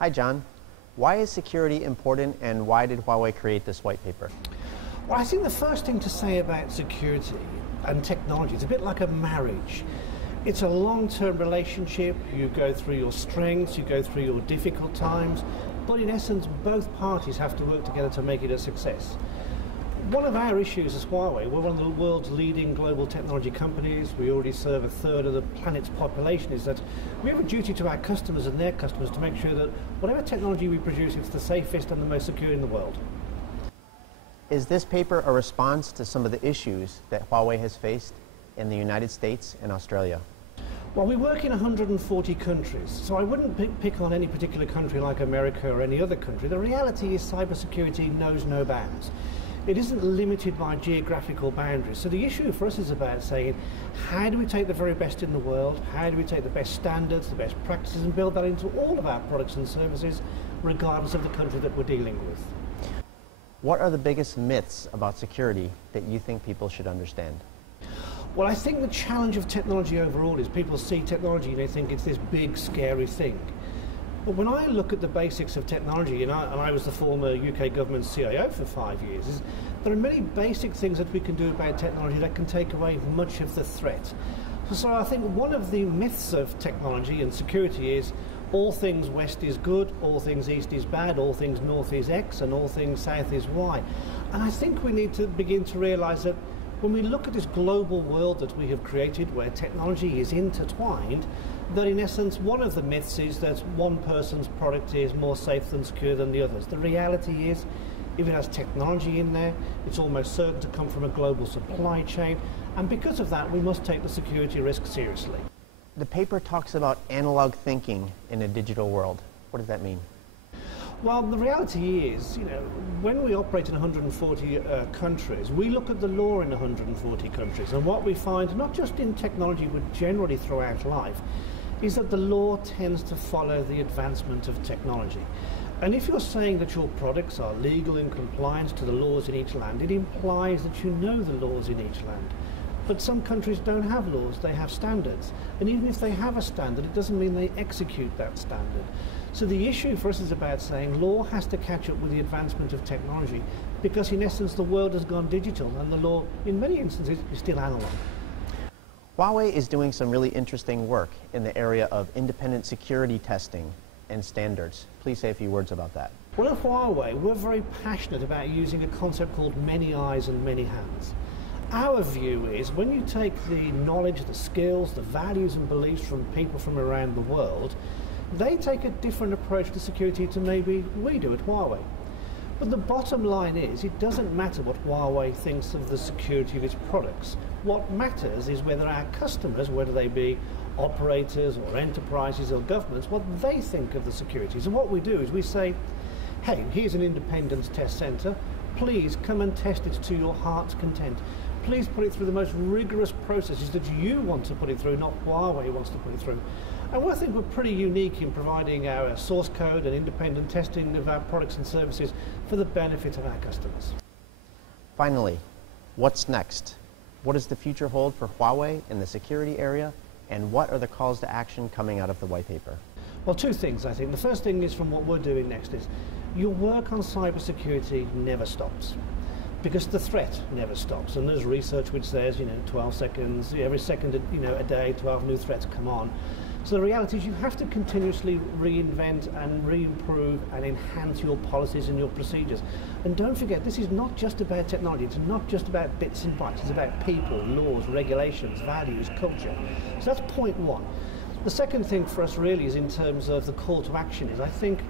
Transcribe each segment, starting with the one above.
Hi, John. Why is security important, and why did Huawei create this white paper? Well, I think the first thing to say about security and technology, it's a bit like a marriage. It's a long-term relationship. You go through your strengths, you go through your difficult times, but in essence, both parties have to work together to make it a success. One of our issues as Huawei, we're one of the world's leading global technology companies. We already serve a third of the planet's population, is that we have a duty to our customers and their customers to make sure that whatever technology we produce, it's the safest and the most secure in the world. Is this paper a response to some of the issues that Huawei has faced in the United States and Australia? Well, we work in 140 countries, so I wouldn't pick on any particular country like America or any other country. The reality is cybersecurity knows no bounds. It isn't limited by geographical boundaries. So the issue for us is about saying, how do we take the very best in the world? How do we take the best standards, the best practices, and build that into all of our products and services, regardless of the country that we're dealing with? What are the biggest myths about security that you think people should understand? Well, I think the challenge of technology overall is people see technology and they think it's this big, scary thing. But when I look at the basics of technology, and I was the former UK government CIO for 5 years, there are many basic things that we can do about technology that can take away much of the threat. So I think one of the myths of technology and security is all things west is good, all things east is bad, all things north is X, and all things south is Y. And I think we need to begin to realize that when we look at this global world that we have created where technology is intertwined, that in essence one of the myths is that one person's product is more safe and secure than the others. The reality is, if it has technology in there, it's almost certain to come from a global supply chain, and because of that we must take the security risk seriously. The paper talks about analog thinking in a digital world. What does that mean? Well, the reality is, when we operate in 140 countries, we look at the law in 140 countries, and what we find, not just in technology but generally throughout life, is that the law tends to follow the advancement of technology. And if you're saying that your products are legal in compliance to the laws in each land, it implies that you know the laws in each land. But some countries don't have laws, they have standards. And even if they have a standard, it doesn't mean they execute that standard. So the issue for us is about saying law has to catch up with the advancement of technology, because in essence the world has gone digital and the law in many instances is still analog. Huawei is doing some really interesting work in the area of independent security testing and standards. Please say a few words about that. Well, at Huawei, we're very passionate about using a concept called many eyes and many hands. Our view is when you take the knowledge, the skills, the values and beliefs from people from around the world, they take a different approach to security to maybe we do at Huawei. But the bottom line is, it doesn't matter what Huawei thinks of the security of its products. What matters is whether our customers, whether they be operators or enterprises or governments, what they think of the securities. And what we do is we say, hey, here's an independent test center. Please come and test it to your heart's content. Please put it through the most rigorous processes that you want to put it through, not Huawei wants to put it through. And I think we're pretty unique in providing our source code and independent testing of our products and services for the benefit of our customers. Finally, what's next? What does the future hold for Huawei in the security area, and what are the calls to action coming out of the white paper? Well, two things, I think. The first thing is from what we're doing next is your work on cybersecurity never stops, because the threat never stops. And there's research which says, 12 seconds, every second, a day, 12 new threats come on. So the reality is you have to continuously reinvent and re-improve and enhance your policies and your procedures. And don't forget, this is not just about technology, it's not just about bits and bytes, it's about people, laws, regulations, values, culture. So that's point one. The second thing for us really is in terms of the call to action is, I think,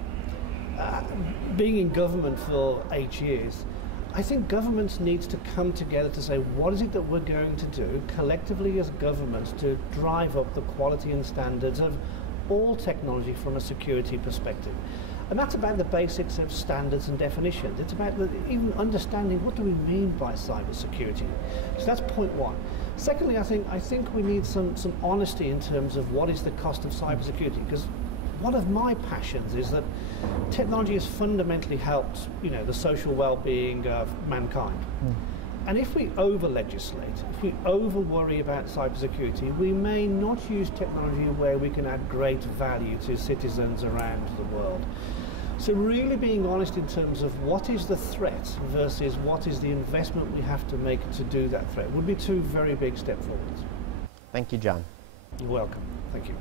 being in government for 8 years, I think governments needs to come together to say, what is it that we're going to do collectively as governments to drive up the quality and standards of all technology from a security perspective. And that's about the basics of standards and definitions. It's about even understanding what do we mean by cybersecurity. So that's point one. Secondly, I think we need some honesty in terms of what is the cost of cybersecurity, because one of my passions is that technology has fundamentally helped, the social well-being of mankind. And if we over-legislate, if we over-worry about cybersecurity, we may not use technology where we can add great value to citizens around the world. So really being honest in terms of what is the threat versus what is the investment we have to make to do that threat would be two very big steps forwards. Thank you, John. You're welcome. Thank you.